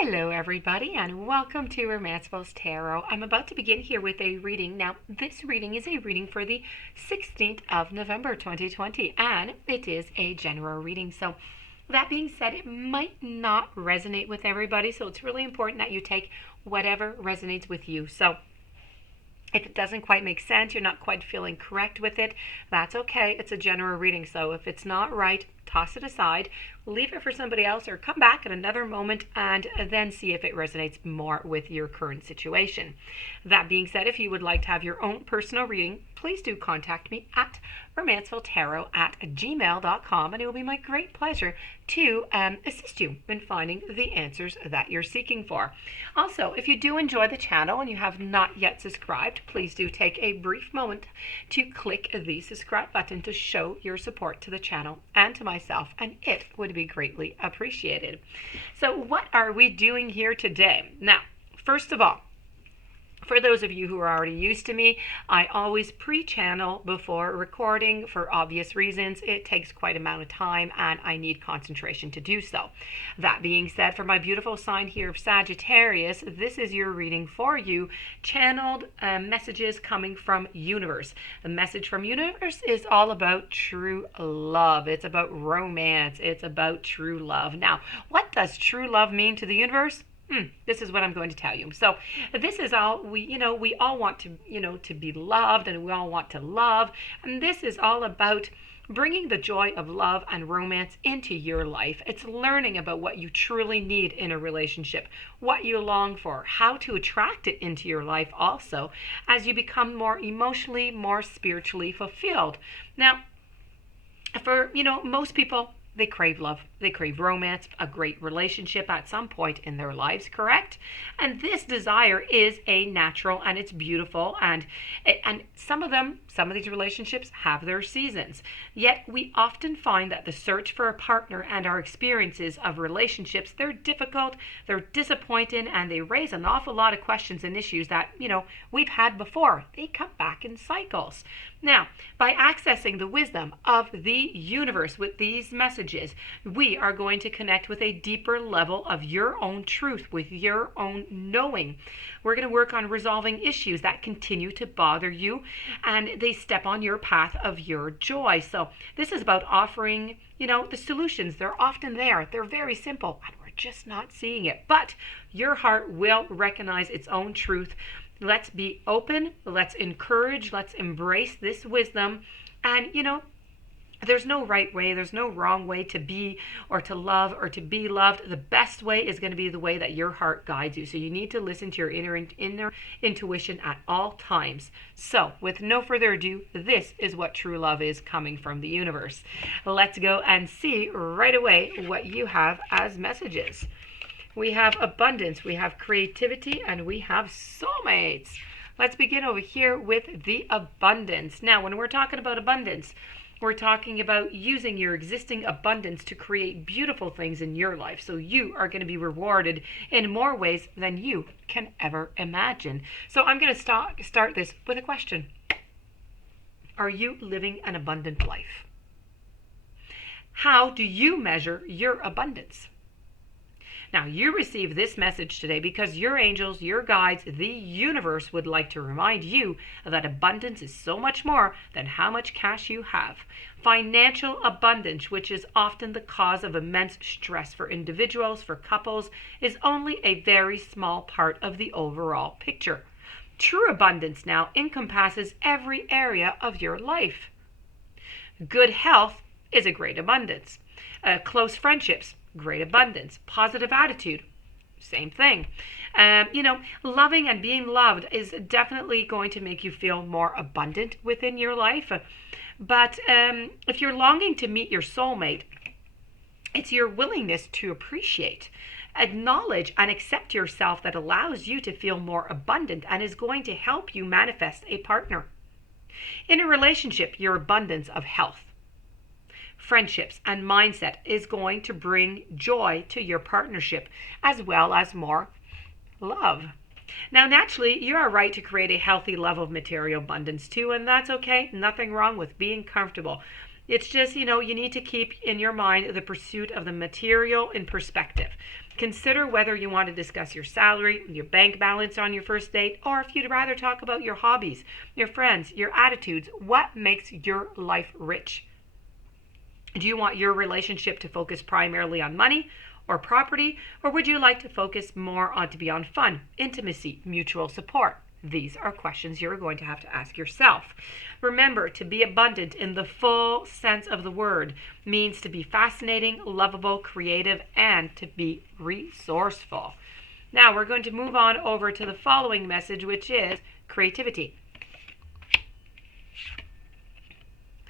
Hello, everybody, and welcome to Romancefull's Tarot. I'm about to begin here with a reading. Now, this reading is a reading for the 16th of November 2020, and it is a general reading. So, that being said, it might not resonate with everybody, so it's really important that you take whatever resonates with you. So, if it doesn't quite make sense, you're not quite feeling correct with it, that's okay. It's a general reading, so if it's not right, toss it aside, leave it for somebody else, or come back at another moment and then see if it resonates more with your current situation. That being said, if you would like to have your own personal reading, please do contact me at romancefulltarot@gmail.com, and it will be my great pleasure to assist you in finding the answers that you're seeking for. Also, if you do enjoy the channel and you have not yet subscribed, please do take a brief moment to click the subscribe button to show your support to the channel and to myself, and it would be greatly appreciated. So what are we doing here today? Now, first of all, for those of you who are already used to me, I always pre-channel before recording for obvious reasons. It takes quite an amount of time and I need concentration to do so. That being said, for my beautiful sign here of Sagittarius, this is your reading for you. Channeled messages coming from universe. The message from universe is all about true love. It's about romance. It's about true love. Now, what does true love mean to the universe? This is what I'm going to tell you. So this is all we all want to, to be loved, and we all want to love. And this is all about bringing the joy of love and romance into your life. It's learning about what you truly need in a relationship, what you long for, how to attract it into your life also as you become more emotionally, more spiritually fulfilled. Now, for, most people, they crave love. They crave romance, a great relationship at some point in their lives, correct? And this desire is a natural and it's beautiful. And some of these relationships have their seasons. Yet we often find that the search for a partner and our experiences of relationships, they're difficult, they're disappointing, and they raise an awful lot of questions and issues that, we've had before. They come back in cycles. Now, by accessing the wisdom of the universe with these messages, we are going to connect with a deeper level of your own truth, with your own knowing. We're going to work on resolving issues that continue to bother you and they step on your path of your joy. So this is about offering, the solutions. They're often there. They're very simple and we're just not seeing it. But your heart will recognize its own truth. Let's be open. Let's encourage. Let's embrace this wisdom. And, there's no right way, there's no wrong way to be or to love or to be loved. The best way is going to be the way that your heart guides you. So you need to listen to your inner intuition at all times. So with no further ado, this is what true love is coming from the universe. Let's go and see right away what you have as messages. We have abundance, we have creativity, and we have soulmates. Let's begin over here with the abundance. Now, when we're talking about abundance, we're talking about using your existing abundance to create beautiful things in your life. So you are going to be rewarded in more ways than you can ever imagine. So I'm going to start this with a question. Are you living an abundant life? How do you measure your abundance? Now, you receive this message today because your angels, your guides, the universe would like to remind you that abundance is so much more than how much cash you have. Financial abundance, which is often the cause of immense stress for individuals, for couples, is only a very small part of the overall picture. True abundance now encompasses every area of your life. Good health is a great abundance. Close friendships, great abundance. Positive attitude, same thing. Loving and being loved is definitely going to make you feel more abundant within your life. But if you're longing to meet your soulmate, it's your willingness to appreciate, acknowledge, and accept yourself that allows you to feel more abundant and is going to help you manifest a partner. In a relationship, your abundance of health, friendships, and mindset is going to bring joy to your partnership as well as more love. Now, naturally, you are right to create a healthy level of material abundance too, and that's okay. Nothing wrong with being comfortable. It's just, you need to keep in your mind the pursuit of the material in perspective. Consider whether you want to discuss your salary, your bank balance on your first date, or if you'd rather talk about your hobbies, your friends, your attitudes, what makes your life rich. Do you want your relationship to focus primarily on money or property, or would you like to focus more on fun, intimacy, mutual support? These are questions you're going to have to ask yourself. Remember, to be abundant in the full sense of the word means to be fascinating, lovable, creative, and to be resourceful. Now we're going to move on over to the following message, which is creativity.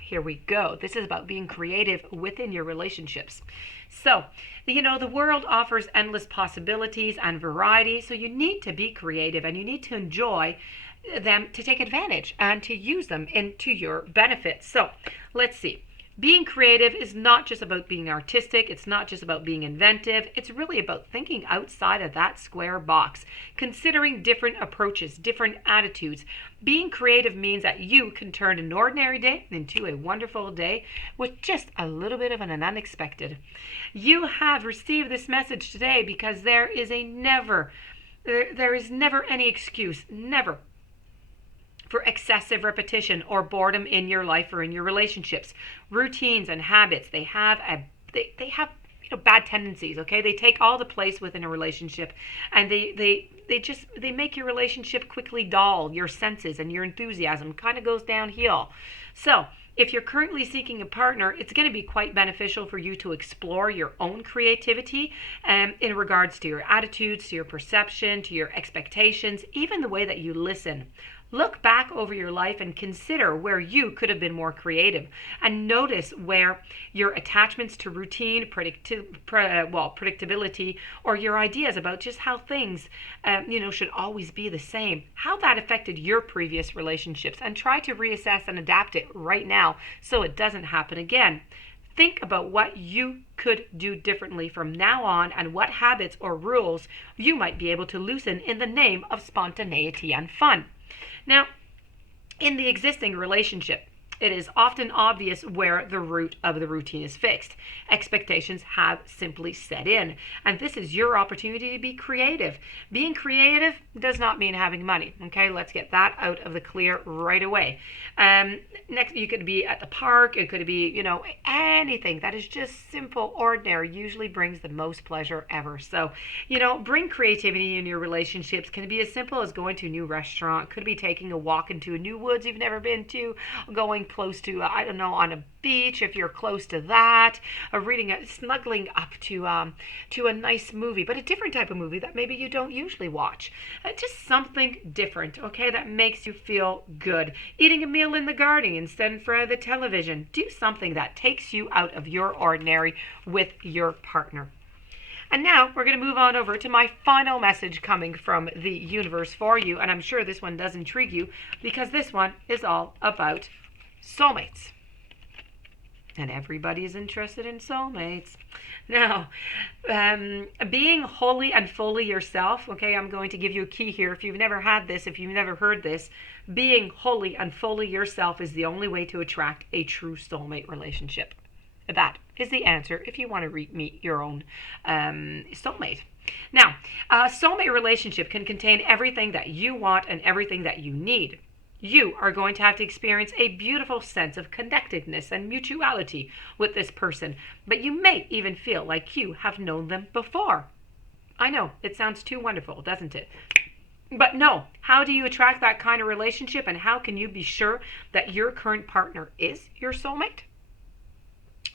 Here we go. This is about being creative within your relationships. So, the world offers endless possibilities and variety, so you need to be creative and you need to enjoy them, to take advantage and to use them into your benefit. So, let's see. Being creative is not just about being artistic. It's not just about being inventive. It's really about thinking outside of that square box, considering different approaches, different attitudes. Being creative means that you can turn an ordinary day into a wonderful day with just a little bit of an unexpected. You have received this message today because there is never any excuse, never, for excessive repetition or boredom in your life or in your relationships. Routines and habits, they have bad tendencies, okay? They take all the place within a relationship, and they make your relationship quickly dull. Your senses and your enthusiasm kind of goes downhill. So if you're currently seeking a partner, it's going to be quite beneficial for you to explore your own creativity in regards to your attitudes, to your perception, to your expectations, even the way that you listen. Look back over your life and consider where you could have been more creative, and notice where your attachments to routine, predictability, or your ideas about just how things should always be the same, how that affected your previous relationships, and try to reassess and adapt it right now so it doesn't happen again. Think about what you could do differently from now on and what habits or rules you might be able to loosen in the name of spontaneity and fun. Now, in the existing relationship, it is often obvious where the root of the routine is fixed. Expectations have simply set in, and this is your opportunity to be creative. Being creative does not mean having money, okay? Let's get that out of the clear right away. Next, you could be at the park. It could be, anything that is just simple, ordinary, usually brings the most pleasure ever. So, bring creativity in your relationships. Can be as simple as going to a new restaurant. Could be taking a walk into a new woods you've never been to, going close to, on a beach if you're close to that, snuggling up to a nice movie, but a different type of movie that maybe you don't usually watch. Just something different, okay, that makes you feel good. Eating a meal in the garden instead of the television. Do something that takes you out of your ordinary with your partner. And now we're going to move on over to my final message coming from the universe for you, and I'm sure this one does intrigue you because this one is all about soulmates. And everybody is interested in soulmates. Now, being wholly and fully yourself, okay, I'm going to give you a key here. If you've never had this, if you've never heard this, being wholly and fully yourself is the only way to attract a true soulmate relationship. That is the answer if you want to meet your own soulmate. Now, a soulmate relationship can contain everything that you want and everything that you need. You are going to have to experience a beautiful sense of connectedness and mutuality with this person, but you may even feel like you have known them before. I know, it sounds too wonderful, doesn't it? But no, how do you attract that kind of relationship, and how can you be sure that your current partner is your soulmate?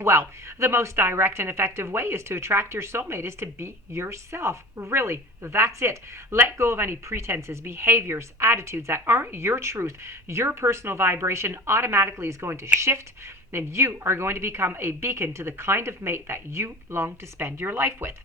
Well, the most direct and effective way is to attract your soulmate is to be yourself. Really, that's it. Let go of any pretenses, behaviors, attitudes that aren't your truth. Your personal vibration automatically is going to shift, and you are going to become a beacon to the kind of mate that you long to spend your life with.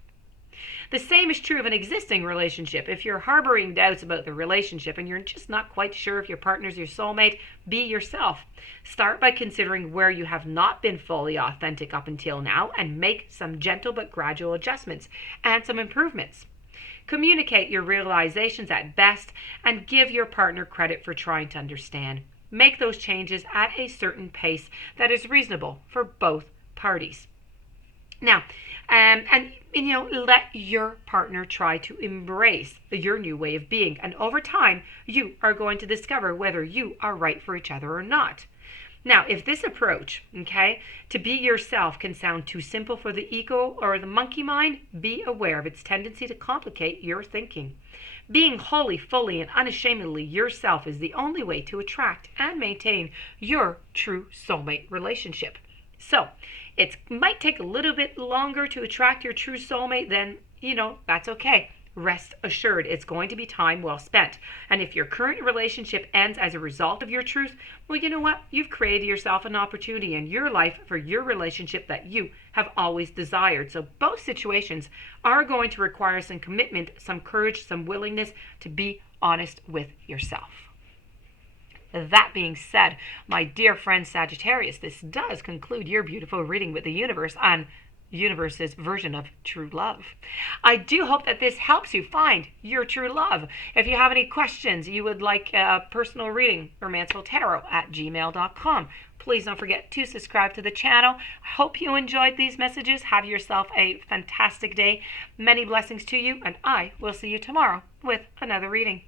The same is true of an existing relationship. If you're harboring doubts about the relationship and you're just not quite sure if your partner's your soulmate, be yourself. Start by considering where you have not been fully authentic up until now and make some gentle but gradual adjustments and some improvements. Communicate your realizations at best and give your partner credit for trying to understand. make those changes at a certain pace that is reasonable for both parties. Now, and let your partner try to embrace your new way of being. And over time, you are going to discover whether you are right for each other or not. Now, if this approach, okay, to be yourself can sound too simple for the ego or the monkey mind, be aware of its tendency to complicate your thinking. Being wholly, fully, and unashamedly yourself is the only way to attract and maintain your true soulmate relationship. So, it might take a little bit longer to attract your true soulmate, then, that's okay. Rest assured, it's going to be time well spent. And if your current relationship ends as a result of your truth, well, you know what? You've created yourself an opportunity in your life for your relationship that you have always desired. So both situations are going to require some commitment, some courage, some willingness to be honest with yourself. That being said, my dear friend Sagittarius, this does conclude your beautiful reading with the universe on universe's version of true love. I do hope that this helps you find your true love. If you have any questions, you would like a personal reading, romancefulltarot@gmail.com. Please don't forget to subscribe to the channel. I hope you enjoyed these messages. Have yourself a fantastic day. Many blessings to you, and I will see you tomorrow with another reading.